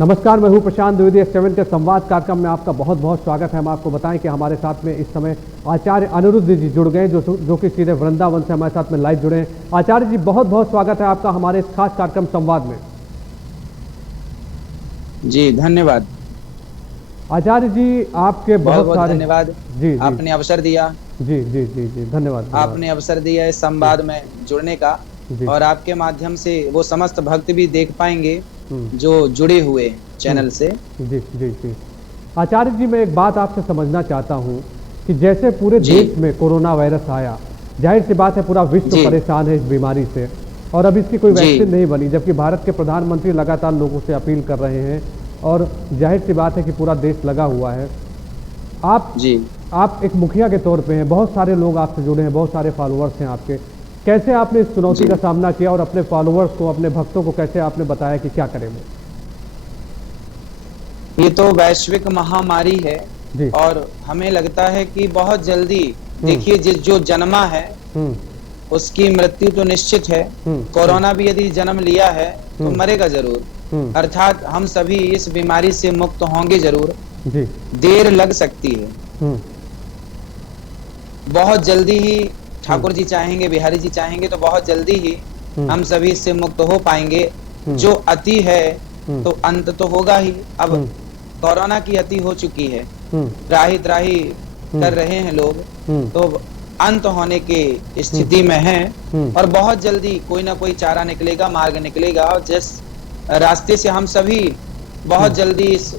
नमस्कार, मैं हूं प्रशांत द्विवेदी। S7 के संवाद कार्यक्रम में आपका बहुत बहुत स्वागत है। हम आपको बताएं कि हमारे साथ में इस समय आचार्य अनिरुद्ध जी जुड़ गए, जो कि सीधे वृंदावन से हमारे साथ में लाइव जुड़े हैं। आचार्य जी, बहुत बहुत स्वागत है आपका हमारे इस खास कार्यक्रम संवाद में। जी धन्यवाद। आचार्य जी, आपके बहुत सारे धन्यवाद। जी, आपने अवसर दिया। जी जी जी जी धन्यवाद। आपने अवसर दिया इस संवाद में जुड़ने का, और आपके माध्यम से वो समस्त भक्त भी देख पाएंगे जो जुड़े हुए चैनल से। जी जी जी आचार्य जी, मैं एक बात आपसे समझना चाहता हूँ कि जैसे पूरे देश में कोरोना वायरस आया, जाहिर सी बात है पूरा विश्व परेशान है इस बीमारी से, और अब इसकी कोई वैक्सीन नहीं बनी, जबकि भारत के प्रधानमंत्री लगातार लोगों से अपील कर रहे हैं, और जाहिर सी बात है कि पूरा देश लगा हुआ है। आप एक मुखिया के तौर पे हैं, बहुत सारे लोग आपसे जुड़े हैं, बहुत सारे फॉलोअर्स हैं आपके। कैसे आपने इस चुनौती का सामना किया और अपने फॉलोअर्स को, अपने भक्तों को कैसे आपने बताया कि क्या करें वो? ये तो वैश्विक महामारी है, और हमें लगता है कि बहुत जल्दी, देखिए जो जन्मा है उसकी मृत्यु तो निश्चित है। कोरोना भी यदि जन्म लिया है तो मरेगा जरूर, अर्थात हम सभी इस बीमारी से मुक्त होंगे जरूर। देर लग सकती है, बहुत जल्दी ही ठाकुर जी चाहेंगे, बिहारी जी चाहेंगे तो बहुत जल्दी ही हम सभी इससे मुक्त हो पाएंगे। जो अति है तो अंत तो होगा ही। अब कोरोना की अति हो चुकी है, त्राही त्राही कर रहे हैं लोग, तो अंत होने की स्थिति में है, और बहुत जल्दी कोई ना कोई चारा निकलेगा, मार्ग निकलेगा, और जिस रास्ते से हम सभी बहुत जल्दी इस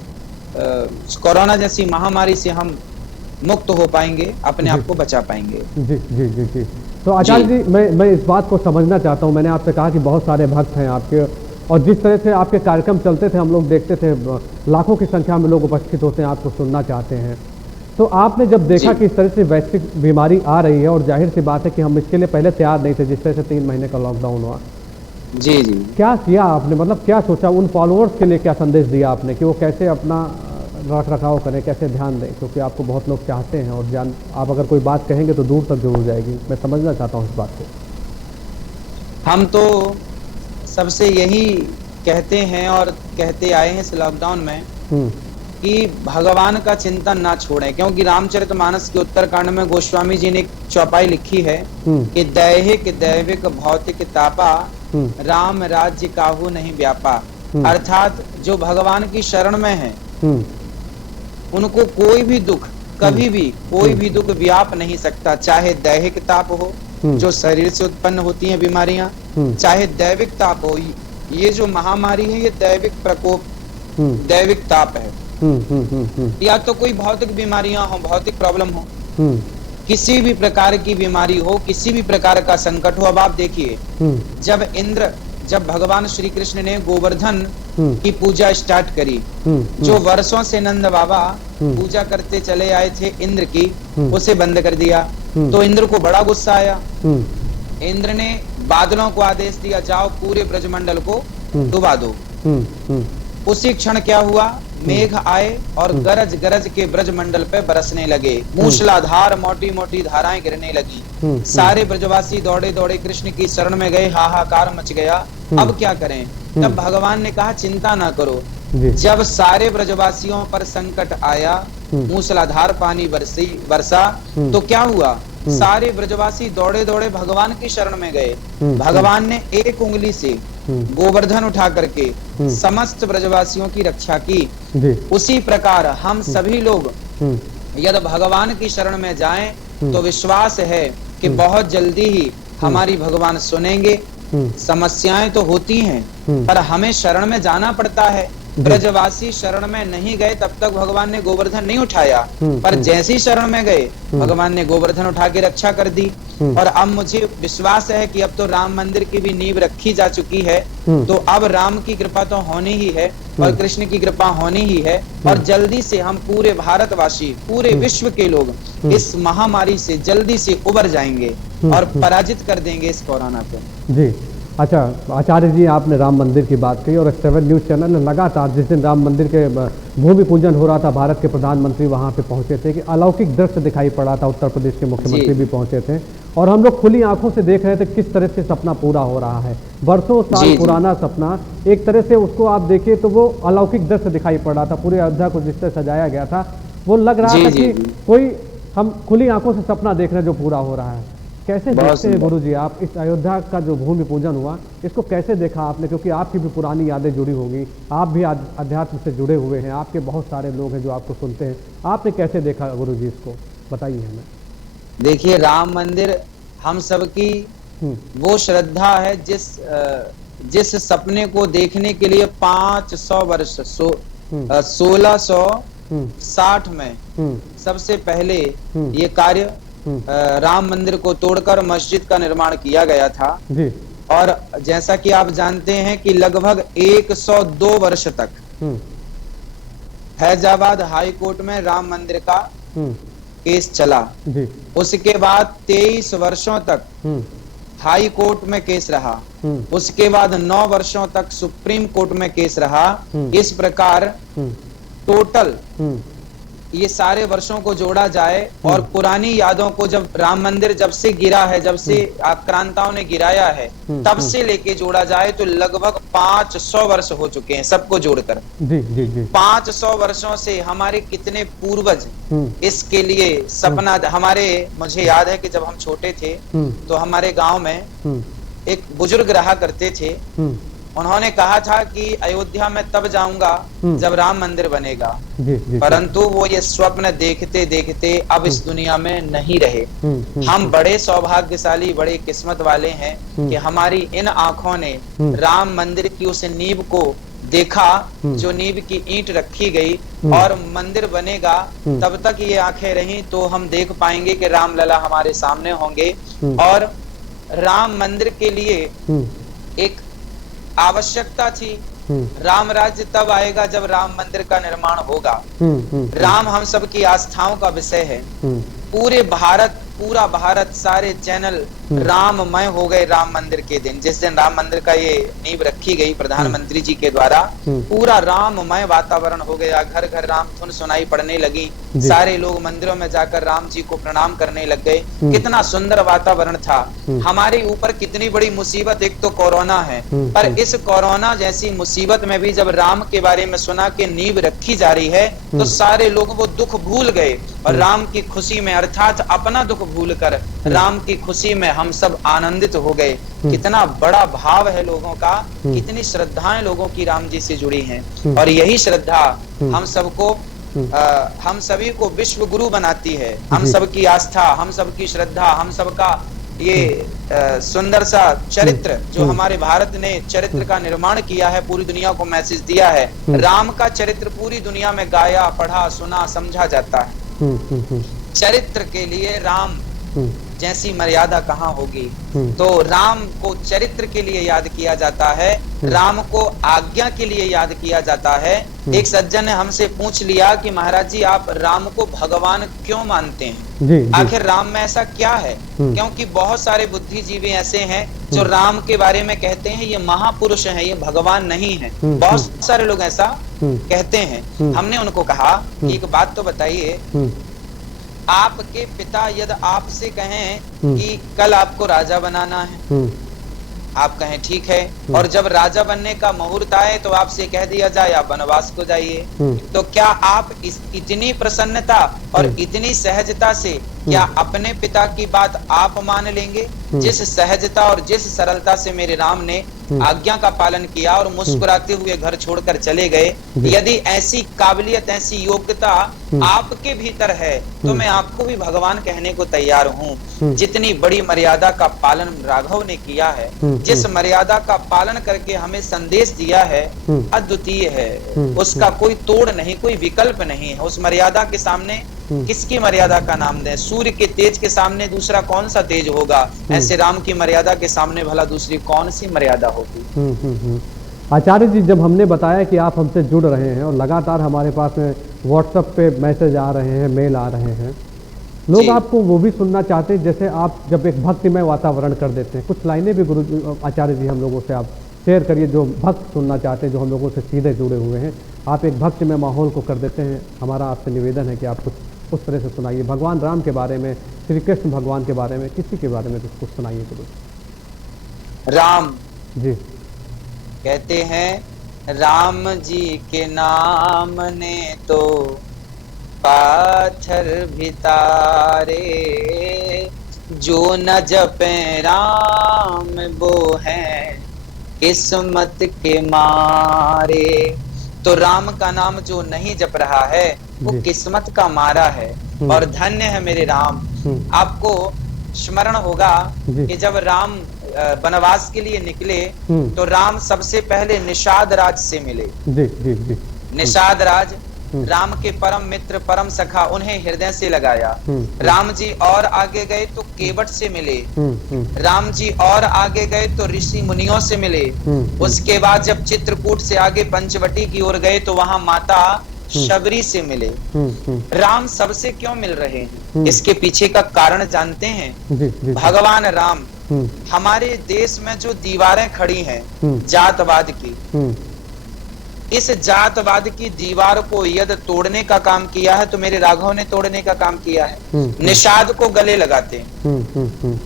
कोरोना जैसी महामारी से हम मुक्त हो पाएंगे, अपने आप को बचा पाएंगे। जी जी जी जी तो आचार्य जी, मैं इस बात को समझना चाहता हूँ। मैंने आपसे कहा कि बहुत सारे भक्त हैं आपके, और जिस तरह से आपके कार्यक्रम चलते थे, हम लोग देखते थे, लाखों की संख्या में लोग उपस्थित होते हैं, आपको सुनना चाहते हैं। तो आपने जब देखा कि इस तरह से वैश्विक बीमारी आ रही है, और जाहिर सी बात है कि हम इसके लिए पहले तैयार नहीं थे, जिस तरह से 3 महीने का लॉकडाउन हुआ, जी जी क्या किया आपने? मतलब क्या सोचा? उन फॉलोअर्स के लिए क्या संदेश दिया आपने कि वो कैसे अपना रख रखाव करें, कैसे ध्यान दें? क्योंकि आपको बहुत लोग चाहते हैं, और जान आप अगर कोई बात कहेंगे तो दूर तक जरूर जाएगी। मैं समझना चाहता हूँ इस बात को। हम तो सबसे यही कहते हैं और कहते आए हैं इस लॉकडाउन में कि भगवान का चिंतन ना छोड़ें, क्योंकि रामचरितमानस के उत्तरकांड में गोस्वामी जी ने एक चौपाई लिखी है कि दैहिक दैविक भौतिक तापा, राम राज्य काहू नहीं व्यापा। अर्थात जो भगवान की शरण में है उनको कोई भी दुख, कभी भी कोई भी दुख व्याप नहीं सकता, चाहे दैहिक ताप हो जो शरीर से उत्पन्न होती हैं बीमारियां, चाहे दैविक ताप हो। ये जो महामारी है ये दैविक प्रकोप, दैविक ताप है, या तो कोई भौतिक बीमारियां हो, भौतिक प्रॉब्लम हो, किसी भी प्रकार की बीमारी हो, किसी भी प्रकार का संकट हो। अब आप देखिए, जब भगवान श्री कृष्ण ने गोवर्धन की पूजा स्टार्ट करी, जो वर्षों से नंद बाबा पूजा करते चले आए थे इंद्र की, उसे बंद कर दिया, तो इंद्र को बड़ा गुस्सा आया। इंद्र ने बादलों को आदेश दिया, जाओ पूरे ब्रजमंडल को डुबा दो। उसी क्षण क्या हुआ? मेघ आए और गरज गरज के ब्रजमंडल पे बरसने लगे, मूसलाधार मोटी मोटी धाराएं गिरने लगी। सारे ब्रजवासी दौड़े दौड़े कृष्ण की शरण में गए, हाहाकार मच गया। अब क्या करें? तब भगवान ने कहा चिंता ना करो। जब सारे ब्रजवासियों पर संकट आया, मूसलाधार पानी बरसा, तो क्या हुआ? सारे ब्रजवासी दौड़े दौड़े भगवान की शरण में गए। भगवान ने एक उंगली से गोवर्धन उठा करके समस्त ब्रजवासियों की रक्षा की। उसी प्रकार हम सभी लोग यदि भगवान की शरण में जाएं तो विश्वास है कि बहुत जल्दी ही हमारी भगवान सुनेंगे। समस्याएं तो होती हैं, पर हमें शरण में जाना पड़ता है। ब्रजवासी शरण में नहीं गए तब तक भगवान ने गोवर्धन नहीं उठाया, पर जैसे ही शरण में गए भगवान ने गोवर्धन उठा के रक्षा कर दी। और अब मुझे विश्वास है कि अब तो राम मंदिर की भी नींव रखी जा चुकी है, तो अब राम की कृपा तो होनी ही है और कृष्ण की कृपा होनी ही है, और जल्दी से हम पूरे भारतवासी, पूरे विश्व के लोग इस महामारी से जल्दी से उबर जाएंगे और पराजित कर देंगे इस कोरोना को। जी अच्छा आचार्य जी, आपने राम मंदिर की बात कही और 7 न्यूज़ चैनल ने लगातार जिस दिन राम मंदिर के भूमि पूजन हो रहा था, भारत के प्रधानमंत्री वहां पे पहुंचे थे कि अलौकिक दृश्य दिखाई पड़ा था, उत्तर प्रदेश के मुख्यमंत्री भी पहुंचे थे और हम लोग खुली आंखों से देख रहे थे किस तरह से सपना पूरा हो रहा है, वर्षों साल पुराना सपना। एक तरह से उसको आप देखिए तो वो अलौकिक दृश्य दिखाई पड़ रहा था, पूरे अयोध्या को जिस तरह सजाया गया था वो लग रहा था कि कोई हम खुली आंखों से सपना देख रहे हैं जो पूरा हो रहा है। कैसे देखते हैं गुरु जी आप इस अयोध्या का जो भूमि पूजन हुआ, इसको कैसे देखा आपने? क्योंकि आपकी भी पुरानी यादें जुड़ी होगी, आप भी अध्यात्म से जुड़े हुए हैं, आपके बहुत सारे लोग हैं जो आपको सुनते हैं, आपने कैसे देखा गुरु जी इसको बताइए हमें। देखिए, राम मंदिर हम सबकी वो श्रद्धा है जिस सपने को देखने के लिए 500 वर्ष 1660 में सबसे पहले ये कार्य राम मंदिर को तोड़कर मस्जिद का निर्माण किया गया था जी। और जैसा कि आप जानते हैं कि लगभग 102 वर्ष तक फैजाबाद हाई कोर्ट में राम मंदिर का केस चला जी। उसके बाद 23 वर्षों तक हाई कोर्ट में केस रहा, उसके बाद 9 वर्षों तक सुप्रीम कोर्ट में केस रहा। इस प्रकार टोटल ये सारे वर्षों को जोड़ा जाए और पुरानी यादों को, जब राम मंदिर जब से गिरा है, जब से आक्रांताओं ने गिराया है, तब से लेके जोड़ा जाए तो लगभग 500 वर्ष हो चुके हैं सबको जोड़कर। जी, जी, जी। 500 वर्षों से हमारे कितने पूर्वज इसके लिए सपना, मुझे याद है कि जब हम छोटे थे तो हमारे गांव में एक बुजुर्ग रहा करते थे, उन्होंने कहा था कि अयोध्या में तब जाऊंगा जब राम मंदिर बनेगा। परंतु वो ये स्वप्न देखते देखते अब इस दुनिया में नहीं रहे। हम बड़े सौभाग्यशाली, बड़े किस्मत वाले हैं कि हमारी इन आंखों ने राम मंदिर की उस नींव को देखा, जो नींव की ईंट रखी गई और मंदिर बनेगा। तब तक ये आंखें रहीं तो हम देख पाएंगे कि रामलला हमारे सामने होंगे। और राम मंदिर के लिए एक आवश्यकता थी, राम राज्य तब आएगा जब राम मंदिर का निर्माण होगा। राम हम सबकी आस्थाओं का विषय है। पूरा भारत सारे चैनल राममय हो गए राम मंदिर के दिन। जिस दिन राम मंदिर का ये नींव रखी गई प्रधानमंत्री जी के द्वारा, पूरा राममय वातावरण हो गया। घर घर राम धुन सुनाई पड़ने लगी, सारे लोग मंदिरों में जाकर राम जी को प्रणाम करने लग गए। कितना सुंदर वातावरण था। हमारे ऊपर कितनी बड़ी मुसीबत, एक तो कोरोना है, पर इस कोरोना जैसी मुसीबत में भी जब राम के बारे में सुना कि नींव रखी जा रही है तो सारे लोग वो दुख भूल गए और राम की खुशी में, अर्थात अपना दुख भूलकर राम की खुशी में हम सब आनंदित हो गए। कितना बड़ा भाव है लोगों का, कितनी श्रद्धाएं लोगों की राम जी से जुड़ी हैं। और यही श्रद्धा हम सबको, हम सभी को विश्व गुरु बनाती है। हम सबकी आस्था, हम सबकी श्रद्धा, हम सबका ये सुंदर सा चरित्र जो हमारे भारत ने चरित्र का निर्माण किया है, पूरी दुनिया को मैसेज दिया है। राम का चरित्र पूरी दुनिया में गाया, पढ़ा, सुना, समझा जाता है। चरित्र के लिए राम जैसी मर्यादा कहाँ होगी। तो राम को चरित्र के लिए याद किया जाता है, राम को आज्ञा के लिए याद किया जाता है। एक सज्जन ने हमसे पूछ लिया कि महाराज जी आप राम को भगवान क्यों मानते हैं? आखिर राम में ऐसा क्या है? क्योंकि बहुत सारे बुद्धिजीवी ऐसे हैं जो राम के बारे में कहते हैं ये महापुरुष है, ये भगवान नहीं है। बहुत सारे लोग ऐसा कहते हैं। हमने उनको कहा कि एक बात तो बताइए, आपके पिता यदि आपसे कहें कि कल आपको राजा बनाना है, आप कहें ठीक है, और जब राजा बनने का मुहूर्त आए तो आपसे कह दिया जाए आप वनवास को जाइए, तो क्या आप इतनी प्रसन्नता और इतनी सहजता से क्या अपने पिता की बात आप मान लेंगे? जिस सहजता और जिस सरलता से मेरे राम ने आज्ञा का पालन किया और मुस्कुराते हुए घर छोड़कर चले गए, यदि ऐसी काबिलियत, ऐसी योग्यता आपके भीतर है तो मैं आपको भी भगवान कहने को तैयार हूँ। जितनी बड़ी मर्यादा का पालन राघव ने किया है, जिस मर्यादा का पालन करके हमें संदेश दिया है, अद्वितीय है, उसका कोई तोड़ नहीं, कोई विकल्प नहीं है। उस मर्यादा के सामने किसकी मर्यादा का नाम दें? सूर्य के तेज के सामने दूसरा कौन सा तेज होगा? ऐसे राम की मर्यादा के सामने भला दूसरी कौन सी मर्यादा होगी? आचार्य जी, जब हमने बताया कि आप हमसे जुड़ रहे हैं और लगातार हमारे पास में व्हाट्सएप पे मैसेज आ रहे हैं, मेल आ रहे हैं, लोग आपको वो भी सुनना चाहते हैं जैसे आप जब एक भक्तिमय वातावरण कर देते हैं, कुछ लाइनें भी गुरु आचार्य जी हम लोगों से आप शेयर करिए, जो भक्त सुनना चाहते हैं, जो हम लोगों से सीधे जुड़े हुए हैं। आप एक भक्तिमय माहौल को कर देते हैं। हमारा आपसे निवेदन है कि आप कुछ उस तरह से सुनाइए, भगवान राम के बारे में, श्री कृष्ण भगवान के बारे में, किसी के बारे में कुछ सुनाइए गुरु। राम जी कहते हैं, राम जी के नाम ने तो पाथर भितारे, जो न जपे राम वो है किस्मत के मारे। तो राम का नाम जो नहीं जप रहा है वो किस्मत का मारा है, और धन्य है मेरे राम। आपको स्मरण होगा कि जब राम वनवास के लिए निकले तो राम सबसे पहले निषाद राज से मिले। जी जी जी। निषाद राज राम के परम मित्र, परम सखा, उन्हें हृदय से लगाया। राम जी और आगे गए तो केवट से मिले। राम जी और आगे गए तो ऋषि मुनियों से मिले। उसके बाद जब चित्रकूट से आगे पंचवटी की ओर गए तो वहां माता शबरी से मिले। राम सबसे क्यों मिल रहे हैं, इसके पीछे का कारण जानते हैं? भगवान राम हमारे देश में जो दीवारें खड़ी हैं जातवाद की, इस जातवाद की दीवार को यदि तोड़ने का काम किया है तो मेरे राघव ने तोड़ने का काम किया है। निषाद को गले लगाते हैं,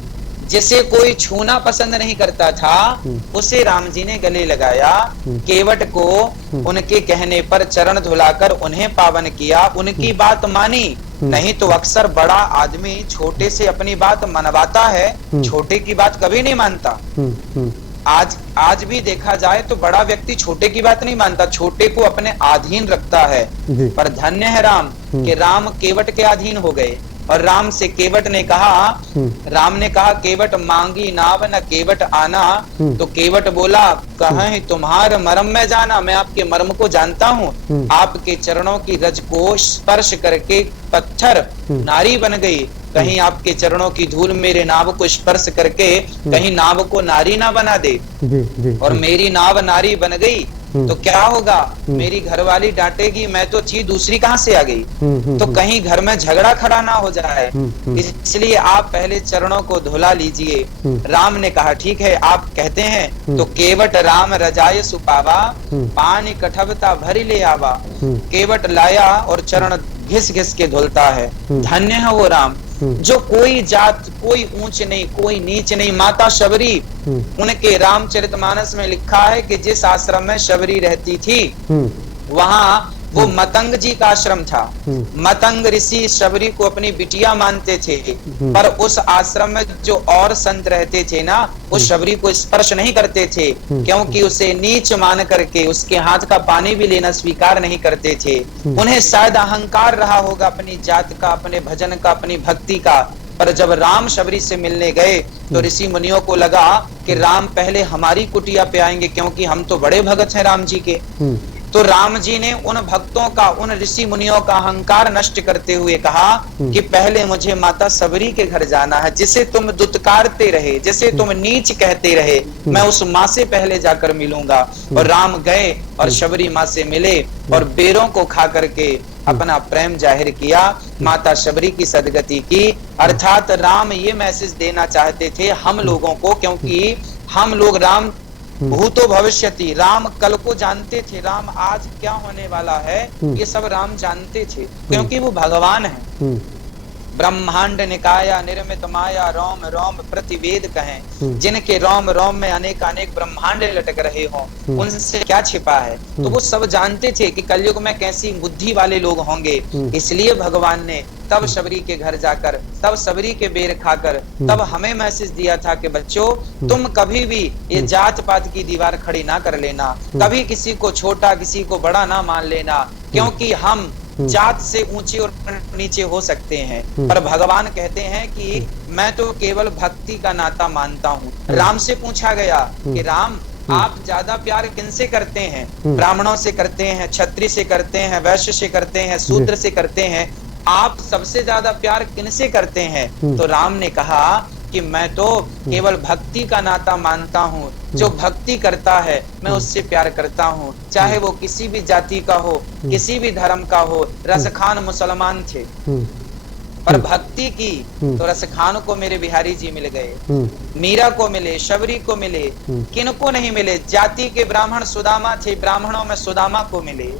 जिसे कोई छूना पसंद नहीं करता था उसे राम जी ने गले लगाया। केवट को उनके कहने पर चरण धुलाकर उन्हें पावन किया, उनकी बात मानी। नहीं तो अक्सर बड़ा आदमी छोटे से अपनी बात मनवाता है, छोटे की बात कभी नहीं मानता। आज भी देखा जाए तो बड़ा व्यक्ति छोटे की बात नहीं मानता, छोटे को अपने अधीन रखता है। पर धन्य है राम कि राम केवट के अधीन हो गए। और राम से केवट ने कहा, राम ने कहा, केवट मांगी नाव न केवट आना। तो केवट बोला, कहीं तुम्हार मर्म में जाना, मैं आपके मर्म को जानता हूँ। आपके चरणों की रज को स्पर्श करके पत्थर नारी बन गई। कहीं आपके चरणों की धूल मेरे नाव को स्पर्श करके कहीं नाव को नारी ना बना दे। और मेरी नाव नारी बन गई तो क्या होगा? मेरी घरवाली डांटेगी, मैं तो थी दूसरी कहां से आ गई। तो कहीं घर में झगड़ा खड़ा ना हो जाए, इसलिए आप पहले चरणों को धुला लीजिए। राम ने कहा ठीक है, आप कहते हैं तो केवट राम रजाय सुपावा, पानी कठबता भरी ले आवा। केवट लाया और चरण घिस घिस के धुलता है। धन्य है वो राम जो कोई जात, कोई ऊंच नहीं, कोई नीच नहीं। माता शबरी, उनके रामचरितमानस में लिखा है कि जिस आश्रम में शबरी रहती थी वहां वो मतंग जी का आश्रम था। मतंग ऋषि शबरी को अपनी बिटिया मानते थे, पर उस आश्रम में जो और संत रहते थे ना, वो शबरी को स्पर्श नहीं करते थे, क्योंकि उसे नीच मान करके उसके हाथ का पानी भी लेना स्वीकार नहीं करते थे। उन्हें शायद अहंकार रहा होगा अपनी जात का, अपने भजन का, अपनी भक्ति का। पर जब राम शबरी से मिलने गए तो ऋषि मुनियों को लगा कि राम पहले हमारी कुटिया पे आएंगे, क्योंकि हम तो बड़े भगत हैं राम जी के। तो राम जी ने उन भक्तों का, उन ऋषि मुनियों का अहंकार नष्ट करते हुए कहा कि पहले मुझे माता शबरी के घर जाना है। जिसे तुम दुत्कारते रहे, जिसे तुम नीच कहते रहे, मैं उस माँ से पहले जाकर मिलूंगा। और राम गए और शबरी माँ से मिले और बेरों को खा करके अपना प्रेम जाहिर किया, माता शबरी की सदगति की। अर्थात राम ये मैसेज देना चाहते थे हम लोगों को, क्योंकि हम लोग राम भूतो भविष्यति, राम कल को जानते थे, राम आज क्या होने वाला है ये सब राम जानते थे, क्योंकि वो भगवान है। ब्रह्मांड निकाया निर्मित माया रोम रोम प्रतिवेद कहें, जिनके रोम रोम में अनेक अनेक ब्रह्मांड लटक रहे हो, उनसे क्या छिपा है। तो वो सब जानते थे कि कलयुग में कैसी बुद्धि वाले लोग होंगे। इसलिए भगवान ने तब शबरी के घर जाकर, तब शबरी के बेर खाकर, तब हमें मैसेज दिया था कि बच्चों तुम कभी भी ये जात पात की दीवार खड़ी ना कर लेना, कभी किसी को छोटा किसी को बड़ा ना मान लेना, क्योंकि हम जात से ऊंचे और नीचे हो सकते हैं, पर भगवान कहते हैं कि मैं तो केवल भक्ति का नाता मानता हूँ। राम से पूछा गया कि राम आप ज्यादा प्यार किनसे करते हैं? ब्राह्मणों से करते हैं, क्षत्रिय से करते हैं, वैश्य से करते हैं, शूद्र से करते हैं, आप सबसे ज्यादा प्यार किनसे करते हैं? तो राम ने कहा कि मैं तो केवल भक्ति का नाता मानता हूँ। जो भक्ति करता है मैं उससे प्यार करता हूँ, चाहे वो किसी भी जाति का हो, किसी भी धर्म का हो। रसखान मुसलमान थे, और भक्ति की तो रसखान को मेरे बिहारी जी मिल गए, मीरा को मिले, शबरी को मिले, किनको नहीं मिले। जाति के ब्राह्मण सुदामा थे, ब्राह्मणों में सुदामा को मिले।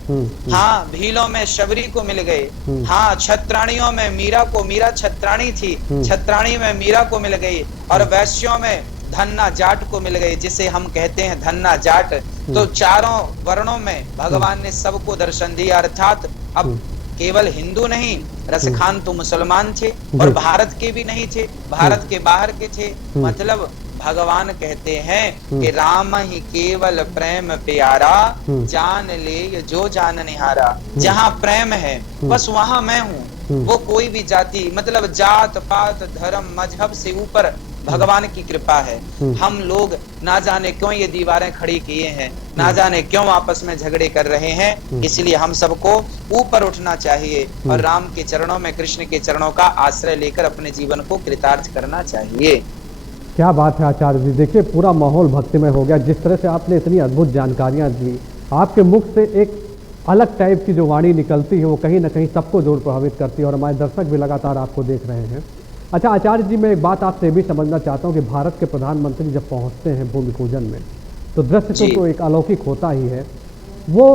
हाँ, भीलों में शबरी को मिल गए। हाँ, छत्राणियों में मीरा को, मीरा छत्राणी थी, छत्राणी में मीरा को मिल गई। और वैश्यों में धन्ना जाट को मिल गए, जिसे हम कहते हैं धन्ना जाट। तो चारों वर्णों में भगवान ने सबको दर्शन दिया। अर्थात अब केवल हिंदू नहीं, रसखान तो मुसलमान थे और भारत के भी नहीं थे, भारत के बाहर के थे। मतलब भगवान कहते हैं कि राम ही केवल प्रेम प्यारा, जान ले जो जान निहारा। जहाँ प्रेम है बस वहाँ मैं हूँ। वो कोई भी जाति, मतलब जात पात धर्म मजहब से ऊपर भगवान की कृपा है। हम लोग ना जाने क्यों ये दीवारें खड़ी किए हैं, ना जाने क्यों आपस में झगड़े कर रहे हैं। इसलिए हम सबको ऊपर उठना चाहिए और राम के चरणों में, कृष्ण के चरणों का आश्रय लेकर अपने जीवन को कृतार्थ करना चाहिए। क्या बात है आचार्य जी, देखिए पूरा माहौल भक्तिमय हो गया। जिस तरह से आपने इतनी अद्भुत जानकारियां दी, आपके मुख से एक अलग टाइप की जो वाणी निकलती है वो कहीं ना कहीं सबको जरूर प्रभावित करती है और हमारे दर्शक भी लगातार आपको देख रहे हैं। अच्छा आचार्य जी, मैं एक बात आपसे भी समझना चाहता हूँ कि भारत के प्रधानमंत्री जब पहुँचते हैं भूमि पूजन में तो दृश्य तो एक अलौकिक होता ही है। वो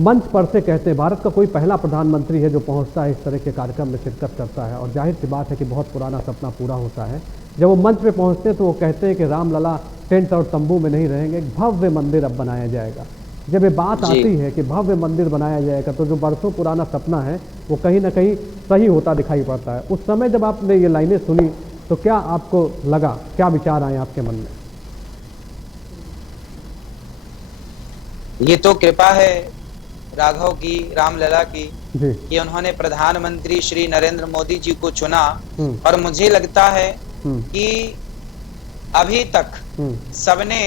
मंच पर से कहते हैं, भारत का कोई पहला प्रधानमंत्री है जो पहुँचता है इस तरह के कार्यक्रम में शिरकत करता है, और जाहिर सी बात है कि बहुत पुराना सपना पूरा होता है। जब वो मंच पे पहुँचते हैं तो वो कहते हैं कि रामलला टेंट और तंबू में नहीं रहेंगे, एक भव्य मंदिर अब बनाया जाएगा। जब ये बात आती है कि भव्य मंदिर बनाया जाएगा तो जो बरसों पुराना सपना है वो कहीं ना कहीं सही होता दिखाई पड़ता है। उस समय जब आपने ये लाइनें सुनी तो क्या आपको लगा, क्या विचार आए आपके मन में? ये तो कृपा है राघव की, रामलला की, कि उन्होंने प्रधानमंत्री श्री नरेंद्र मोदी जी को चुना। और मुझे लगता है कि अभी तक सबने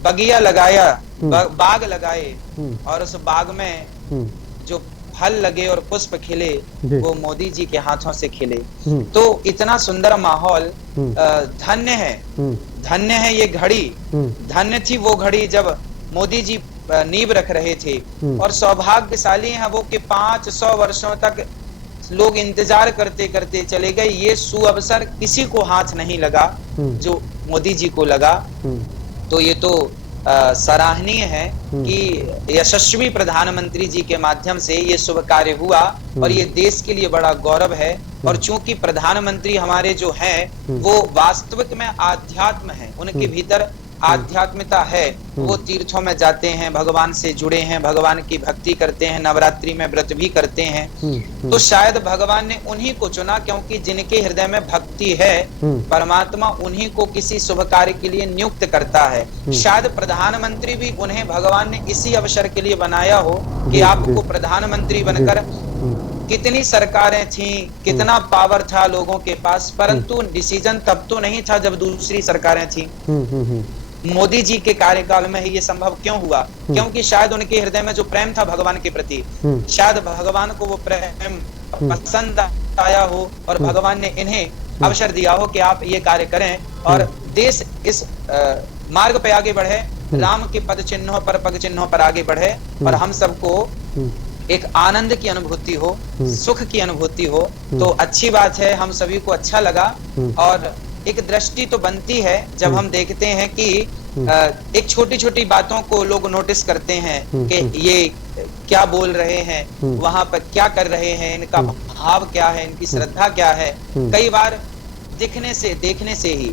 बगिया लगाया, बाग लगाए और उस बाग में जो फल लगे और पुष्प खिले वो मोदी जी के हाथों से खिले। तो इतना सुंदर माहौल, धन्य है, धन्य है ये घड़ी। धन्य थी वो घड़ी जब मोदी जी नींव रख रहे थे, और सौभाग्यशाली है वो कि 500 वर्षों तक लोग इंतजार करते करते चले गए। ये सुअवसर किसी को हाथ नहीं लगा जो मोदी जी को लगा। तो ये तो सराहनीय है कि यशस्वी प्रधानमंत्री जी के माध्यम से ये शुभ कार्य हुआ और ये देश के लिए बड़ा गौरव है। और चूंकि प्रधानमंत्री हमारे जो हैं वो वास्तविक में आध्यात्म है, उनके भीतर आध्यात्मिकता है। वो तीर्थों में जाते हैं, भगवान से जुड़े हैं, भगवान की भक्ति करते हैं, नवरात्रि में व्रत भी करते हैं। तो शायद भगवान ने उन्हीं को चुना, क्योंकि जिनके हृदय में भक्ति है परमात्मा उन्हीं को किसी शुभ कार्य के लिए नियुक्त करता है। शायद प्रधानमंत्री भी उन्हें भगवान ने इसी अवसर के लिए बनाया हो कि आपको प्रधानमंत्री बनकर, कितनी सरकारें थी, कितना पावर था लोगों के पास, परंतु डिसीजन तब तो नहीं था जब दूसरी सरकारें थी। मोदी जी के कार्यकाल में ये संभव क्यों हुआ? क्योंकि शायद उनके हृदय में जो प्रेम था भगवान के प्रति, शायद भगवान को वो प्रेम पसंद आया हो और भगवान ने इन्हें अवसर दिया हो कि आप ये कार्य करें और देश इस मार्ग पे आगे बढ़े, राम के पद चिन्हों पर, पग चिन्हों पर आगे बढ़े और हम सबको एक आनंद की अनुभूति हो, सुख की अनुभूति हो। तो अच्छी बात है, हम सभी को अच्छा लगा। और एक दृष्टि तो बनती है जब हम देखते हैं कि एक छोटी छोटी बातों को लोग नोटिस करते हैं कि ये क्या बोल रहे हैं, वहां पर क्या कर रहे हैं, इनका भाव क्या है, इनकी श्रद्धा क्या है। कई बार दिखने से, देखने से ही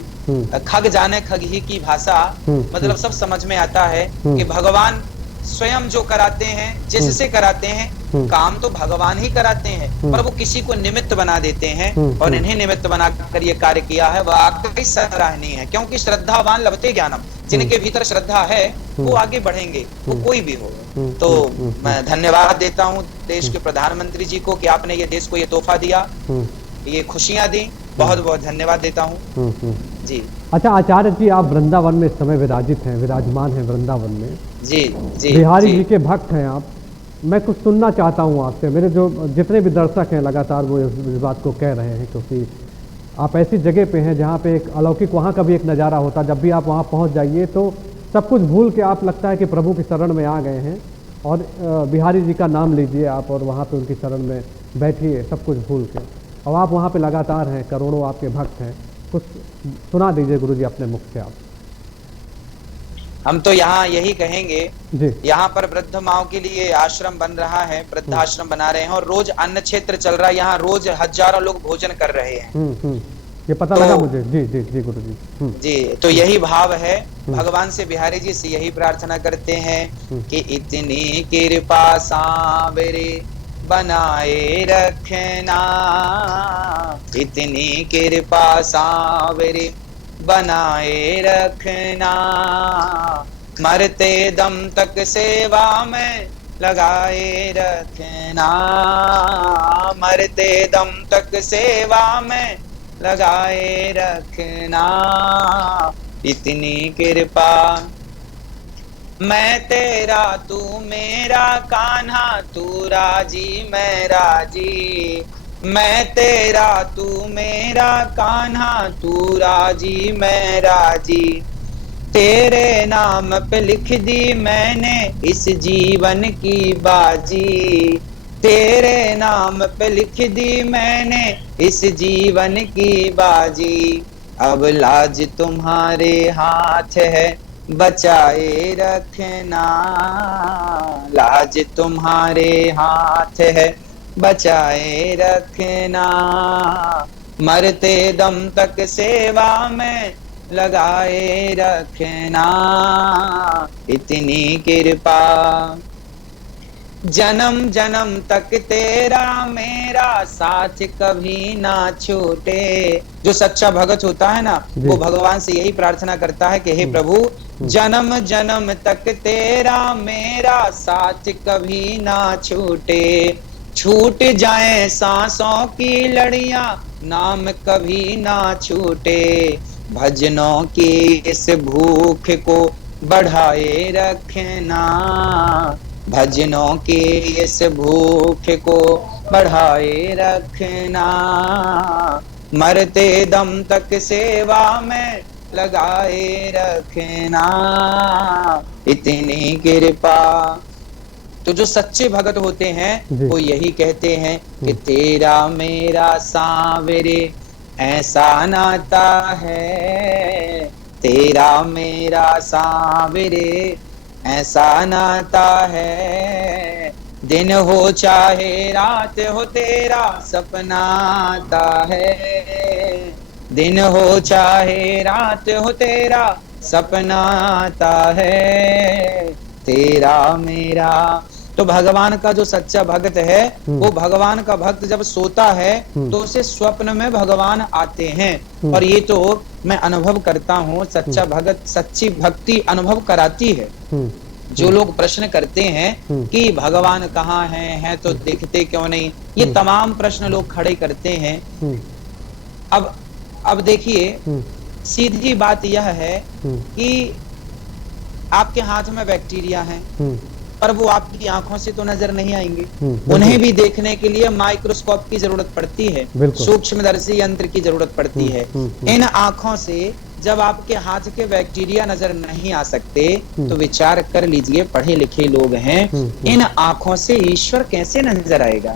खग जाने खग ही की भाषा, मतलब सब समझ में आता है कि भगवान स्वयं जो कराते हैं, जिससे कराते हैं, काम तो भगवान ही कराते हैं, पर वो किसी को निमित्त बना देते हैं और इन्हें निमित्त बनाकर ये कार्य किया है। वाकई सराहनीय है, क्योंकि श्रद्धावान लभते ज्ञानम, जिनके भीतर श्रद्धा है वो आगे बढ़ेंगे, वो कोई भी हो। तो मैं धन्यवाद देता हूँ देश के प्रधानमंत्री जी को कि आपने ये देश को ये तोहफा दिया, ये खुशियां दी। बहुत बहुत धन्यवाद देता हूँ जी। अच्छा आचार्य जी, आप वृंदावन में इस समय विराजित हैं, विराजमान हैं वृंदावन में। जी जी, बिहारी जी के भक्त हैं आप। मैं कुछ सुनना चाहता हूँ आपसे। मेरे जो जितने भी दर्शक हैं लगातार वो इस बात को कह रहे हैं, क्योंकि आप ऐसी जगह पे हैं जहाँ पे एक अलौकिक, वहाँ का भी एक नज़ारा होता। जब भी आप वहाँ पहुँच जाइए तो सब कुछ भूल के आप लगता है कि प्रभु की शरण में आ गए हैं। और बिहारी जी का नाम लीजिए आप और वहाँ पे उनकी शरण में बैठिए सब कुछ भूल के। और आप वहाँ पे लगातार हैं, करोड़ों आपके भक्त हैं, कुछ सुना दीजिए गुरुजी अपने मुख से आप। हम तो यहाँ यही कहेंगे, जी यहाँ पर वृद्ध माओ के लिए आश्रम बन रहा है, वृद्धाश्रम बना रहे हैं और रोज अन्न क्षेत्र चल रहा है, यहाँ रोज हजारों लोग भोजन कर रहे हैं। ये पता लगा मुझे। जी जी जी गुरु जी। जी, तो यही भाव है। भगवान से बिहारी जी से यही प्रार्थना करते हैं कि इतनी कृपा सांवरे बनाए रखना, इतनी कृपा सांवरे बनाए रखना, मरते दम तक सेवा में लगाए रखना, मरते दम तक सेवा में लगाए रखना, इतनी कृपा। मैं तेरा तू मेरा कान्हा, तू राजी मैं राजी, मैं तेरा तू मेरा कान्हा, तू राजी मैं राजी, तेरे नाम पे लिख दी मैंने इस जीवन की बाजी, तेरे नाम पे लिख दी मैंने इस जीवन की बाजी, अब लाज तुम्हारे हाथ है बचाए रखना, लाज तुम्हारे हाथ है बचाए रखना, मरते दम तक सेवा में लगाए रखना, इतनी कृपा। जन्म जन्म तक तेरा मेरा साथ कभी ना छूटे। जो सच्चा भगत होता है ना, वो भगवान से यही प्रार्थना करता है कि हे प्रभु, जन्म जन्म तक तेरा मेरा साथ कभी ना छूटे, छूट जाए सांसों की लड़ियां नाम कभी ना छूटे, भजनों की इस भूख को बढ़ाए रखना, भजनों की इस भूख को बढ़ाए रखना, मरते दम तक सेवा में लगाए रखना, इतनी कृपा। तो जो सच्चे भगत होते हैं वो यही कहते हैं कि तेरा मेरा सांवरे ऐसा नाता है, तेरा मेरा सांवरे ऐसा नाता है, दिन हो चाहे रात हो तेरा सपना आता है, दिन हो चाहे रात हो तेरा सपना आता है, तेरा मेरा। तो भगवान का जो सच्चा भक्त है, वो भगवान का भक्त जब सोता है तो उसे स्वप्न में भगवान आते हैं। और ये तो मैं अनुभव करता हूँ, सच्चा भगत सच्ची भक्ति अनुभव कराती है। जो लोग प्रश्न करते हैं कि भगवान कहाँ हैं तो दिखते क्यों नहीं, ये तमाम प्रश्न लोग खड़े करते हैं। अब देखिए, सीधी बात यह है कि आपके हाथ में बैक्टीरिया है, पर वो आपकी आंखों से तो नजर नहीं आएंगे, उन्हें भी देखने के लिए माइक्रोस्कोप की जरूरत पड़ती है, सूक्ष्मदर्शी यंत्र की जरूरत पड़ती है। इन आंखों से जब आपके हाथ के बैक्टीरिया नजर नहीं आ सकते तो विचार कर लीजिए, पढ़े लिखे लोग हैं, इन आंखों से ईश्वर कैसे नजर आएगा।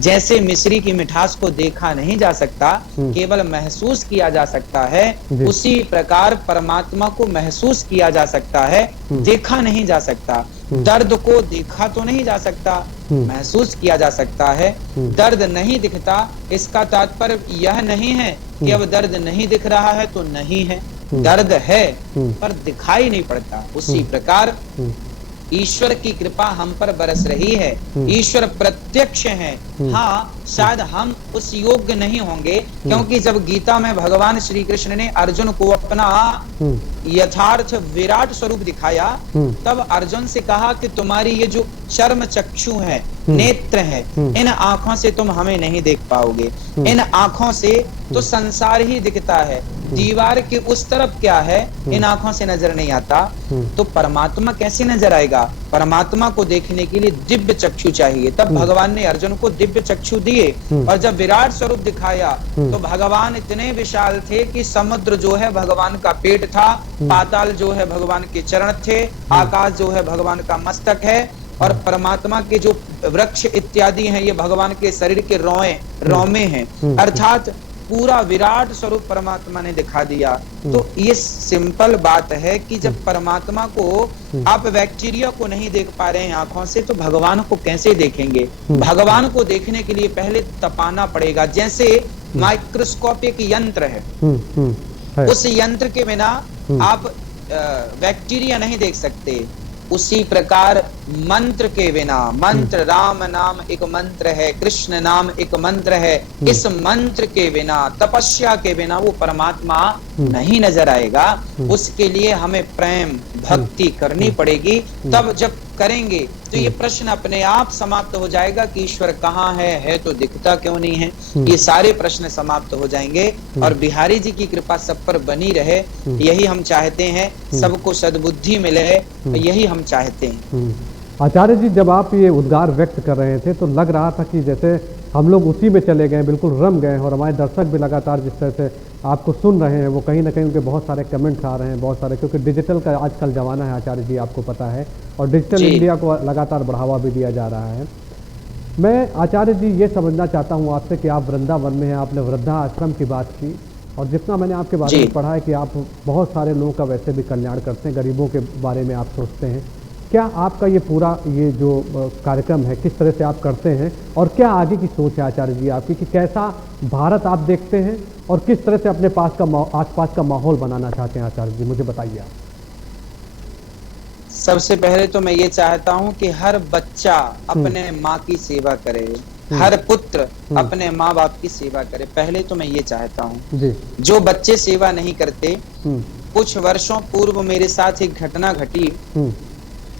जैसे मिश्री की मिठास को देखा नहीं जा सकता, केवल महसूस किया जा सकता है, उसी प्रकार परमात्मा को महसूस किया जा सकता है, देखा नहीं जा सकता। दर्द को देखा तो नहीं जा सकता, महसूस किया जा सकता है। दर्द नहीं दिखता, इसका तात्पर्य यह नहीं है कि अब दर्द नहीं दिख रहा है तो नहीं है, दर्द है पर दिखाई नहीं पड़ता। उसी प्रकार ईश्वर की कृपा हम पर बरस रही है, ईश्वर प्रत्यक्ष है। हाँ, शायद हम उस योग्य नहीं होंगे, क्योंकि जब गीता में भगवान श्री कृष्ण ने अर्जुन को अपना यथार्थ विराट स्वरूप दिखाया, तब अर्जुन से कहा कि तुम्हारी ये जो चर्म चक्षु है, नेत्र है, इन आंखों से तुम हमें नहीं देख पाओगे, इन आंखों से तो संसार ही दिखता है, दीवार के उस तरफ क्या है इन आंखों से नजर नहीं आता, तो परमात्मा कैसे नजर आएगा। परमात्मा को देखने के लिए दिव्य चक्षु चाहिए, तब भगवान ने अर्जुन को दिव्य चक्षु दिए। और जब विराट स्वरूप दिखाया तो भगवान इतने विशाल थे कि समुद्र जो है भगवान का पेट था, पाताल जो है भगवान के चरण थे, आकाश जो है भगवान का मस्तक है, और परमात्मा के जो वृक्ष इत्यादि हैं ये भगवान के शरीर के रोमे हैं, अर्थात पूरा विराट स्वरूप परमात्मा ने दिखा दिया। तो ये सिंपल बात है कि जब परमात्मा को आप बैक्टीरिया को नहीं देख पा रहे हैं आंखों से, तो भगवान को कैसे देखेंगे? भगवान को देखने के लिए पहले तपाना पड़ेगा। जैसे माइक्रोस्कोप एक यंत्र है, उस यंत्र के बिना आप बैक्टीरिया नहीं देख सकते। उसी प्रकार मंत्र के बिना, मंत्र राम नाम एक मंत्र है, कृष्ण नाम एक मंत्र है, इस मंत्र के बिना, तपस्या के बिना वो परमात्मा नहीं नजर आएगा। उसके लिए हमें प्रेम भक्ति करनी पड़ेगी। तब जब करेंगे तो ये प्रश्न अपने आप समाप्त हो जाएगा कि ईश्वर कहाँ है तो दिखता क्यों नहीं है। ये सारे प्रश्न समाप्त हो जाएंगे और बिहारी जी की कृपा सब पर बनी रहे, यही हम चाहते हैं। सबको सद्बुद्धि मिले, यही हम चाहते हैं। आचार्य जी, जब आप ये उद्गार व्यक्त कर रहे थे तो लग रहा था कि जैसे हम लोग उसी में चले गए, बिल्कुल रम गए, और हमारे दर्शक भी लगातार जिस तरह से आपको सुन रहे हैं वो कहीं ना कहीं उनके बहुत सारे कमेंट्स आ रहे हैं, बहुत सारे, क्योंकि डिजिटल का आजकल ज़माना है आचार्य जी, आपको पता है, और डिजिटल इंडिया को लगातार बढ़ावा भी दिया जा रहा है। मैं आचार्य जी ये समझना चाहता हूँ आपसे कि आप वृंदावन में हैं, आपने वृद्धाश्रम की बात की, और जितना मैंने आपके बारे में पढ़ा है कि आप बहुत सारे लोगों का वैसे भी कल्याण करते हैं, गरीबों के बारे में आप सोचते हैं। क्या आपका ये पूरा ये जो कार्यक्रम है किस तरह से आप करते हैं, और क्या आगे की सोच है आचार्य जी आपकी कि कैसा भारत आप देखते हैं और किस तरह से अपने आसपास का माहौल बनाना चाहते हैं आचार्य जी, मुझे बताइए आप। सबसे पहले तो मैं ये चाहता हूँ कि हर बच्चा अपने माँ की सेवा करे, हर पुत्र अपने माँ बाप की सेवा करे। पहले तो मैं ये चाहता हूँ। जो बच्चे सेवा नहीं करते, कुछ वर्षों पूर्व मेरे साथ एक घटना घटी,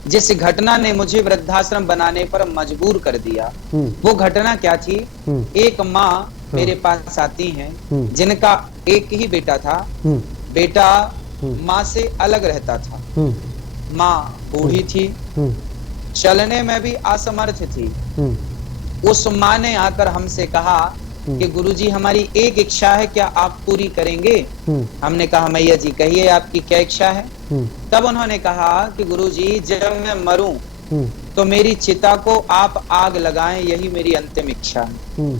जिस घटना ने मुझे वृद्धाश्रम बनाने पर मजबूर कर दिया। वो घटना क्या थी? एक माँ मेरे पास आती हैं जिनका एक ही बेटा था। बेटा माँ से अलग रहता था। माँ बूढ़ी थी, चलने में भी असमर्थ थी। उस माँ ने आकर हमसे कहा कि गुरुजी हमारी एक इच्छा है, क्या आप पूरी करेंगे? हमने कहा मैया जी कहिए आपकी क्या इच्छा है? तब उन्होंने कहा कि गुरुजी जब मैं मरूं तो मेरी चिता को आप आग लगाएं, यही मेरी अंतिम इच्छा है।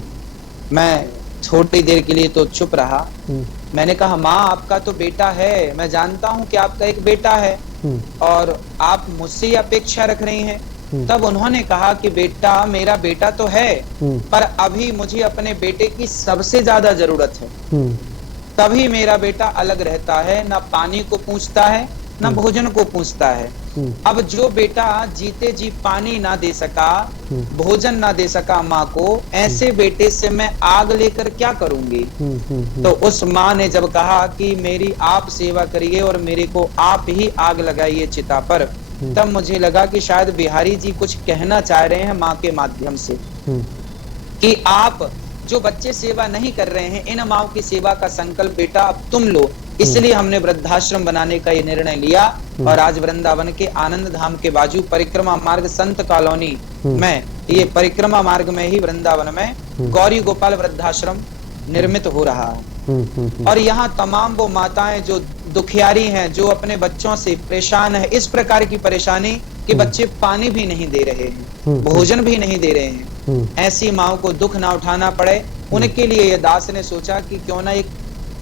मैं थोड़ी देर के लिए तो चुप रहा। मैंने कहा माँ आपका तो बेटा है, मैं जानता हूँ कि आपका एक बेटा है और आप मुझसे अपेक्षा रख रही हैं। तब उन्होंने कहा कि बेटा मेरा बेटा तो है, पर अभी मुझे अपने बेटे की सबसे ज्यादा जरूरत है। तभी मेरा बेटा अलग रहता है, ना पानी को पूछता है ना भोजन को पूछता है। अब जो बेटा जीते जी पानी ना दे सका, भोजन ना दे सका माँ को, ऐसे बेटे से मैं आग लेकर क्या करूंगी? तो उस माँ ने जब कहा कि मेरी आप सेवा करिए और मेरे को आप ही आग लगाइए चिता पर, तब मुझे लगा कि शायद बिहारी जी कुछ कहना चाह रहे हैं माँ के माध्यम से कि आप जो बच्चे सेवा नहीं कर रहे हैं, इन माओ की सेवा का संकल्प बेटा अब तुम लो। इसलिए हमने वृद्धाश्रम बनाने का ये निर्णय लिया और आज वृंदावन के आनंद धाम के बाजू परिक्रमा मार्ग संत कॉलोनी में, ये परिक्रमा मार्ग में ही वृंदावन में गौरी गोपाल वृद्धाश्रम निर्मित हो रहा है। और यहाँ तमाम वो माताएं जो दुखियारी हैं, जो अपने बच्चों से परेशान है, इस प्रकार की परेशानी कि बच्चे पानी भी नहीं दे रहे हैं, भोजन भी नहीं दे रहे हैं, ऐसी माओ को दुख ना उठाना पड़े, उनके लिए ये दास ने सोचा कि क्यों ना एक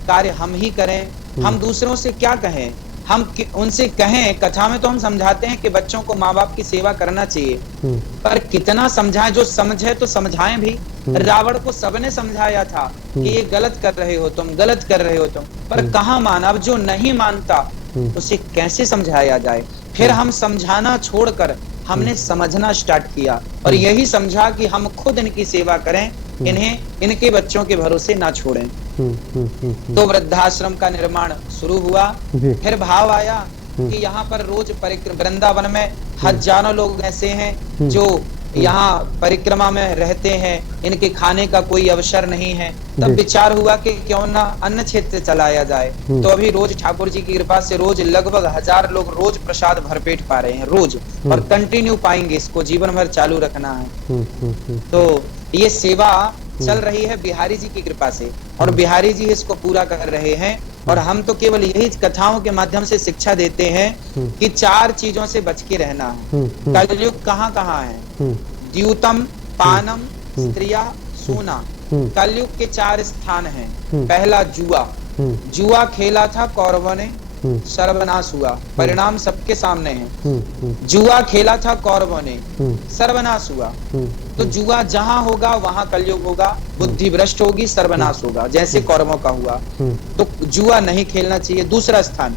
कार्य हम ही करें। हम दूसरों से क्या कहें, हम उनसे कहें। कथा में तो हम समझाते हैं कि बच्चों को माँ बाप की सेवा करना चाहिए, पर कितना समझाएं? जो समझे तो समझाएं भी। रावण को सबने समझाया था कि ये गलत कर रहे हो तुम, गलत कर रहे हो तुम, पर कहाँ माना? अब जो नहीं मानता उसे कैसे समझाया जाए? फिर हम समझाना छोड़कर हमने समझना स्टार्ट किया और यही समझा कि हम खुद इनकी सेवा करें, इन्हें इनके बच्चों के भरोसे ना छोड़ें। तो वृद्धाश्रम का निर्माण शुरू हुआ। फिर भाव आया कि यहाँ पर रोज वृंदावन में हजारों लोग ऐसे हैं जो यहाँ परिक्रमा में रहते हैं, इनके खाने का कोई अवसर नहीं है। तब विचार हुआ कि क्यों ना अन्न क्षेत्र चलाया जाए। तो अभी रोज ठाकुर जी की कृपा से रोज लगभग 1000 लोग रोज प्रसाद भरपेट पा रहे हैं रोज, और कंटिन्यू पाएंगे, इसको जीवन भर चालू रखना है। तो ये सेवा चल रही है बिहारी जी की कृपा से और बिहारी जी इसको पूरा कर रहे हैं। और हम तो केवल यही कथाओं के माध्यम से शिक्षा देते हैं कि 4 चीजों से बच के रहना है। कलयुग कहाँ कहाँ है? द्यूतम, पानम, स्त्रिया, सोना। कलयुग के 4 स्थान हैं। पहला जुआ। जुआ खेला था कौरवों ने, सर्वनाश हुआ, परिणाम सबके सामने है। जुआ खेला था कौरवों ने, सर्वनाश हुआ। तो जुआ जहां होगा वहां कलयुग होगा, बुद्धि भ्रष्ट होगी, सर्वनाश होगा, जैसे कौरवों का हुआ। तो जुआ नहीं खेलना चाहिए। दूसरा स्थान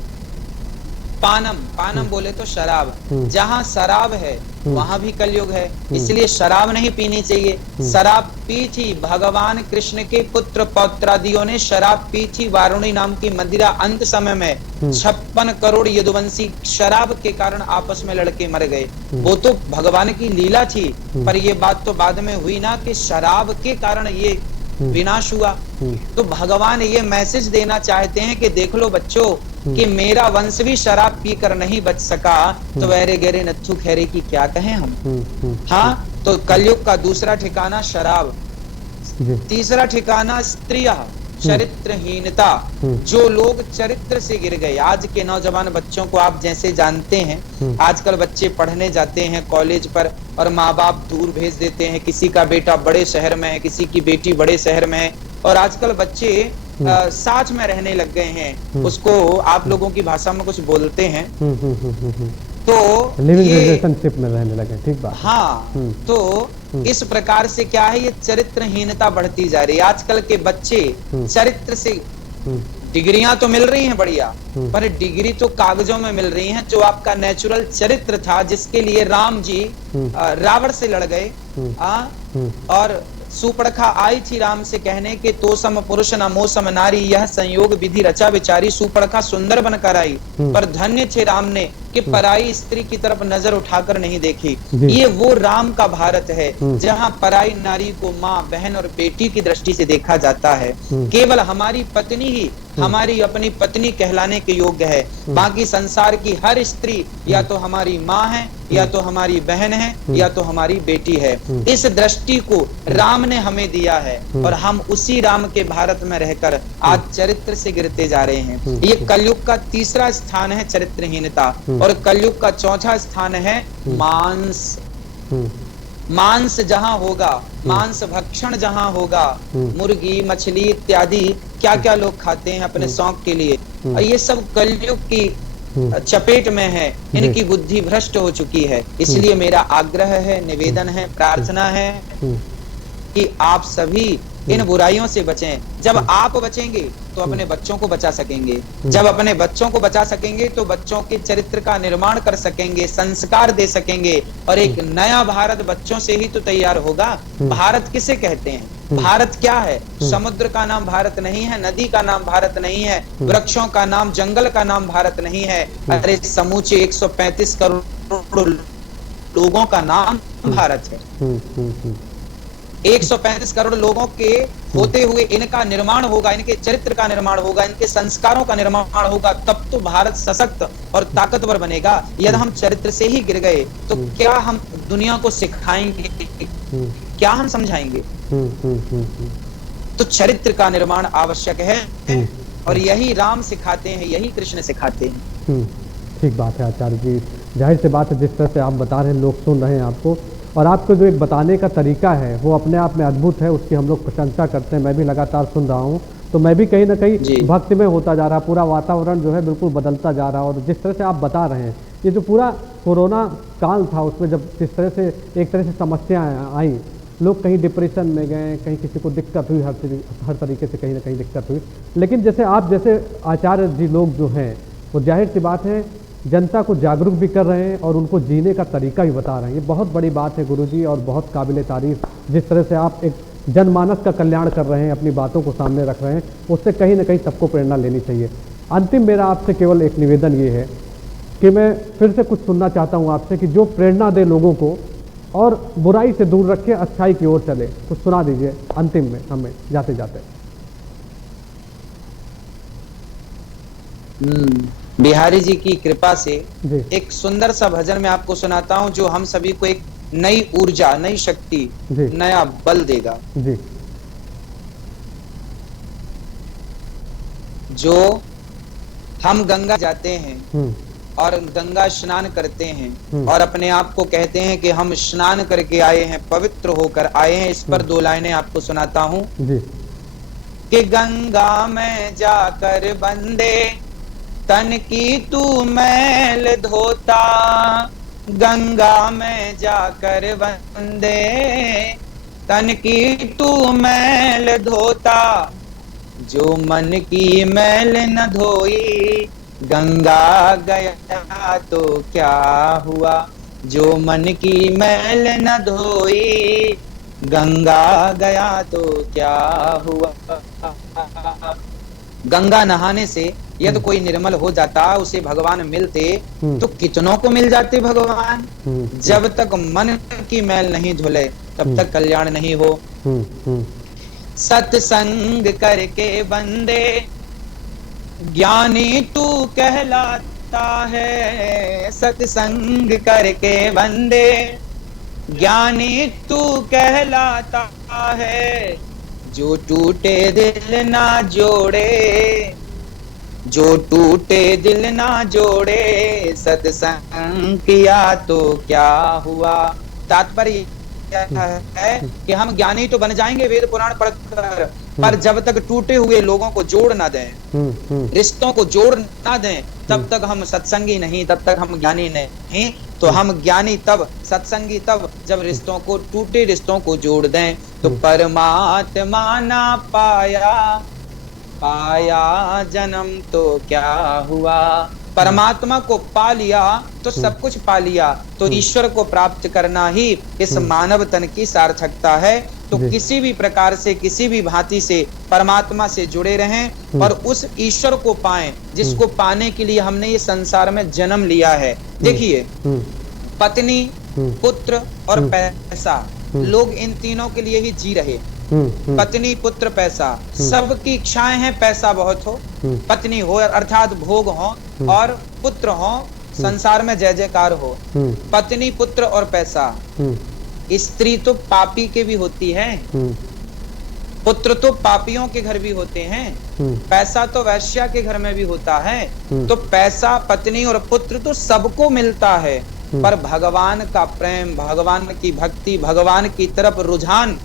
पानम। पानम बोले तो शराब। जहां शराब है वहां भी कलयुग है, इसलिए शराब नहीं पीनी चाहिए। शराब पी थी भगवान कृष्ण के पुत्र पौत्रादियों ने, शराब पी थी वारुणी नाम की मदिरा। अंत समय में 56 करोड़ यदुवंशी शराब के कारण आपस में लड़के मर गए। वो तो भगवान की लीला थी, पर ये बात तो बाद में हुई ना कि शराब के कारण ये विनाश हुआ। तो भगवान ये मैसेज देना चाहते हैं कि देख लो बच्चों कि मेरा वंश भी शराब पीकर नहीं बच सका, तो वैरे गहरे नत्थु खैरे की क्या कहें हम। हाँ, तो कलयुग का दूसरा ठिकाना शराब। तीसरा ठिकाना स्त्रियां, चरित्रहीनता। जो लोग चरित्र से गिर गए। आज के नौजवान बच्चों को आप जैसे जानते हैं, आजकल बच्चे पढ़ने जाते हैं कॉलेज पर और माँ बाप दूर भेज देते हैं। किसी का बेटा बड़े शहर में है, किसी की बेटी बड़े शहर में है, और आजकल बच्चे साथ में रहने लग गए हैं। उसको आप लोगों की भाषा में कुछ बोलते हैं, तो लिविंग रिलेशनशिप में रहने लगे। ठीक बात। हाँ, तो इस प्रकार से क्या है, ये चरित्रहीनता बढ़ती जा रही है। आजकल के बच्चे चरित्र से, डिग्रियां तो मिल रही हैं बढ़िया, पर डिग्री तो कागजों में मिल रही हैं। जो आपका नेचुरल चरित्र था, जिसके लिए राम जी रावण से लड़ गए, और सुपर्णखा आई थी राम से कहने के तो सम पुरुष न मो सम नारी, यह संयोग विधि रचा विचारी। सुपर्णखा सुंदर बनकर आई, पर धन्य थे राम ने कि पराई स्त्री की तरफ नजर उठाकर नहीं देखी। ये वो राम का भारत है जहाँ पराई नारी को माँ, बहन और बेटी की दृष्टि से देखा जाता है। केवल हमारी पत्नी ही हमारी अपनी पत्नी कहलाने के योग्य है। बाकी संसार की हर स्त्री या तो हमारी माँ है, या तो हमारी बहन है, या तो हमारी बेटी है। इस दृष्टि को राम ने हमें दिया है, और हम उसी राम के भारत में रहकर आज चरित्र से गिरते जा रहे हैं। ये कलयुग का तीसरा स्थान है, चरित्रहीनता। और कलयुग का चौथा स्थान है मांस। मांस जहां होगा, मांस भक्षण जहां होगा, मुर्गी मछली इत्यादि क्या क्या लोग खाते हैं अपने शौक के लिए, और ये सब कलयुग की चपेट में है। इनकी बुद्धि भ्रष्ट हो चुकी है। इसलिए मेरा आग्रह है, निवेदन है, प्रार्थना है कि आप सभी इन बुराइयों से बचें। जब आप बचेंगे तो अपने बच्चों को बचा सकेंगे। जब अपने बच्चों को बचा सकेंगे तो बच्चों के चरित्र का निर्माण कर सकेंगे, संस्कार दे सकेंगे, और एक नया भारत बच्चों से ही तो तैयार होगा। भारत किसे कहते हैं? भारत क्या है? समुद्र का नाम भारत नहीं है, नदी का नाम भारत नहीं है, वृक्षों का नाम, जंगल का नाम भारत नहीं है। अरे समूचे 135 करोड़ लोगों का नाम भारत है। 135 करोड़ लोगों के होते हुए इनका निर्माण होगा, इनके चरित्र का निर्माण होगा, इनके संस्कारों का निर्माण होगा, तब तो भारत सशक्त और ताकतवर बनेगा। यदि हम चरित्र से ही गिर गए तो क्या हम दुनिया को सिखाएंगे, क्या हम समझाएंगे? तो चरित्र का निर्माण आवश्यक है, और यही राम सिखाते हैं, यही कृष्ण सिखाते हैं। ठीक बात है आचार्य जी, जाहिर सी बात है, जिस तरह से आप बता रहे हैं लोग सुन रहे हैं आपको, और आपको जो एक बताने का तरीका है वो अपने आप में अद्भुत है। उसकी हम लोग प्रशंसा करते हैं। मैं भी लगातार सुन रहा हूँ, तो मैं भी कहीं ना कहीं भक्ति में होता जा रहा, पूरा वातावरण जो है बिल्कुल बदलता जा रहा। और जिस तरह से आप बता रहे हैं, ये जो पूरा कोरोना काल था, उसमें जब जिस तरह से एक तरह से समस्याएं आई, लोग कहीं डिप्रेशन में गए, कहीं किसी को दिक्कत हुई, हर तरीके से कहीं ना कहीं दिक्कत हुई। लेकिन जैसे आप जैसे आचार्य जी लोग जो हैं, वो जाहिर सी बात है जनता को जागरूक भी कर रहे हैं और उनको जीने का तरीका भी बता रहे हैं। ये बहुत बड़ी बात है गुरुजी, और बहुत काबिल तारीफ। जिस तरह से आप एक जनमानस का कल्याण कर रहे हैं, अपनी बातों को सामने रख रहे हैं, उससे कहीं ना कहीं सबको प्रेरणा लेनी चाहिए। अंतिम मेरा आपसे केवल एक निवेदन ये है कि मैं फिर से कुछ सुनना चाहता हूँ आपसे, कि जो प्रेरणा दे लोगों को और बुराई से दूर रखे, अच्छाई की ओर चले। कुछ सुना दीजिए अंतिम में हमें जाते जाते। बिहारी जी की कृपा से एक सुंदर सा भजन मैं आपको सुनाता हूँ, जो हम सभी को एक नई ऊर्जा, नई शक्ति, नया बल देगा। जी। जो हम गंगा जाते हैं और गंगा स्नान करते हैं और अपने आप को कहते हैं कि हम स्नान करके आए हैं, पवित्र होकर आए हैं। इस पर दो लाइनें आपको सुनाता हूँ कि गंगा में जाकर बंदे तन की तू मैल धोता, गंगा में जाकर बंदे तन की तू मैल धोता, जो मन की मैल न धोई गंगा गया तो क्या हुआ, जो मन की मैल न धोई गंगा गया तो क्या हुआ। गंगा नहाने से यदि कोई निर्मल हो जाता, उसे भगवान मिलते तो कितनों को मिल जाते भगवान। जब तक मन की मैल नहीं धुले तब तक कल्याण नहीं हो। सत्संग करके बंदे ज्ञानी तू कहलाता है, सत्संग करके बंदे ज्ञानी तू कहलाता है, जो टूटे दिल ना जोड़े, जो टूटे दिल ना जोड़े, सत्संग किया तो क्या हुआ। तात्पर्य है कि हम ज्ञानी तो बन जाएंगे वेद पुराण पढ़कर, पर जब तक टूटे हुए लोगों को जोड़ ना दें, रिश्तों को जोड़ ना दें, तब तक हम सत्संगी नहीं, तब तक हम ज्ञानी नहीं। तो हम ज्ञानी तब, सत्संगी तब जब रिश्तों को, टूटे रिश्तों को जोड़ दें। तो परमात्मा ना पाया, पाया जन्म तो क्या हुआ। परमात्मा को पा लिया तो सब कुछ पा लिया। तो ईश्वर को प्राप्त करना ही इस मानव तन की सार्थकता है। तो किसी भी प्रकार से, किसी भी भांति से परमात्मा से जुड़े रहें और उस ईश्वर को पाएं जिसको पाने के लिए हमने ये संसार में जन्म लिया है। देखिए, पत्नी, पुत्र और पैसा, लोग इन तीनों के लिए ही जी रहे। पत्नी, पुत्र, पैसा, सबकी इच्छाएं हैं पैसा बहुत हो, पत्नी हो अर्थात भोग हो, और पुत्र हो, संसार में जय जयकार हो। पत्नी, पुत्र और पैसा। स्त्री तो पापी के भी होती है, पुत्र तो पापियों के घर भी होते हैं, पैसा तो वैश्या के घर में भी होता है। तो पैसा, पत्नी और पुत्र तो सबको मिलता है, पर भगवान का प्रेम, भगवान की भक्ति, भगवान की तरफ रुझान,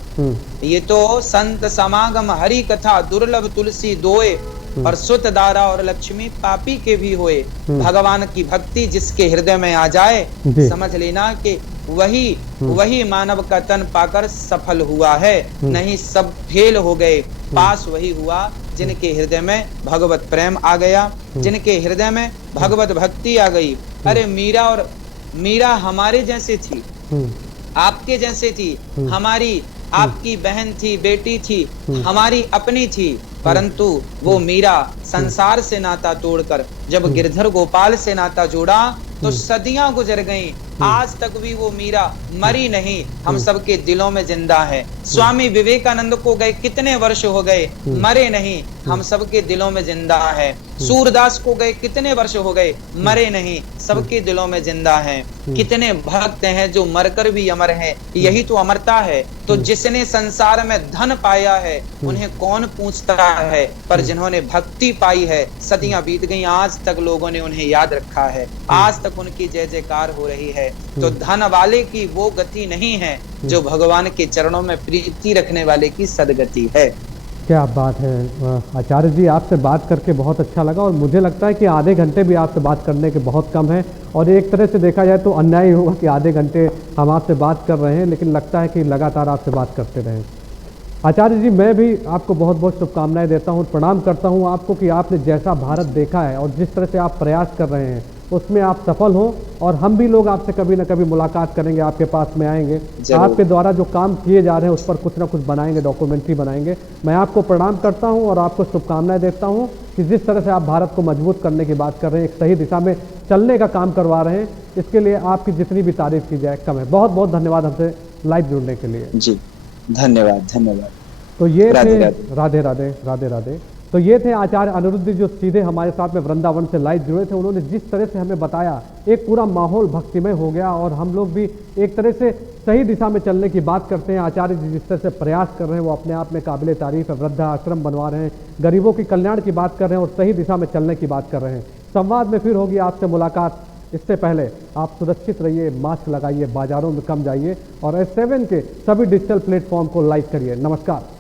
ये तो संत समागम हरि कथा दुर्लभ तुलसी दोए, और सुत दारा और लक्ष्मी पापी के भी होए। भगवान की भक्ति जिसके हृदय में आ जाए, समझ लेना कि वही मानव का तन पाकर सफल हुआ है, नहीं सब फेल हो गए। पास वही हुआ जिनके हृदय में भगवत प्रेम आ गया, जिनके हृदय में भगवत भक्ति आ गई। अरे मीरा हमारे जैसे थी, आपके जैसे थी, हमारी आपकी बहन थी, बेटी थी, हमारी अपनी थी, परंतु वो मीरा संसार से नाता तोड़कर जब गिरधर गोपाल से नाता जोड़ा तो सदियां गुजर गईं, आज तक भी वो मीरा मरी नहीं, हम सबके दिलों में जिंदा है। स्वामी विवेकानंद को गए कितने वर्ष हो गए, मरे नहीं, हम सबके दिलों में जिंदा है। सूरदास को गए कितने वर्ष हो गए, मरे नहीं, सबके दिलों में जिंदा है। कितने भक्त हैं जो मरकर भी अमर हैं, यही तो अमरता है। तो जिसने संसार में धन पाया है उन्हें कौन पूछता है, पर जिन्होंने भक्ति पाई है, सदियां बीत गई, आज तक लोगों ने उन्हें याद रखा है, आज तक उनकी जय जयकार हो रही है। तो धन वाले की वो गति नहीं है जो भगवान के चरणों में प्रीति रखने वाले की सदगति है। क्या बात है आचार्य जी, आपसे बात करके बहुत अच्छा लगा, और मुझे लगता है कि आधे घंटे भी आपसे बात करने के बहुत कम है, और एक तरह से देखा जाए तो अन्याय होगा कि आधे घंटे हम आपसे बात कर रहे हैं, लेकिन लगता है कि लगातार आपसे बात करते रहें। आचार्य जी, मैं भी आपको बहुत बहुत शुभकामनाएं देता हूं, प्रणाम करता हूं आपको कि आपने जैसा भारत देखा है और जिस तरह से आप प्रयास कर रहे हैं उसमें आप सफल हों, और हम भी लोग आपसे कभी ना कभी मुलाकात करेंगे, आपके पास में आएंगे, आपके द्वारा जो काम किए जा रहे हैं उस पर कुछ ना कुछ बनाएंगे, डॉक्यूमेंट्री बनाएंगे। मैं आपको प्रणाम करता हूं और आपको शुभकामनाएं देता हूं कि जिस तरह से आप भारत को मजबूत करने की बात कर रहे हैं, एक सही दिशा में चलने का काम करवा रहे हैं, इसके लिए आपकी जितनी भी तारीफ की जाए कम है। बहुत बहुत धन्यवाद हमसे लाइव जुड़ने के लिए। जी धन्यवाद, धन्यवाद। तो ये थे राधे राधे राधे राधे। तो ये थे आचार्य अनिरुद्ध जो सीधे हमारे साथ में वृंदावन से लाइव जुड़े थे। उन्होंने जिस तरह से हमें बताया, एक पूरा माहौल भक्तिमय हो गया, और हम लोग भी एक तरह से सही दिशा में चलने की बात करते हैं। आचार्य जी जिस तरह से प्रयास कर रहे हैं वो अपने आप में काबिल तारीफ है। वृद्धाश्रम बनवा रहे हैं, गरीबों की कल्याण की बात कर रहे हैं और सही दिशा में चलने की बात कर रहे हैं। संवाद में फिर होगी आपसे मुलाकात। इससे पहले आप सुरक्षित रहिए, मास्क लगाइए, बाजारों में कम जाइए और S7 के सभी डिजिटल प्लेटफॉर्म को लाइक करिए। नमस्कार।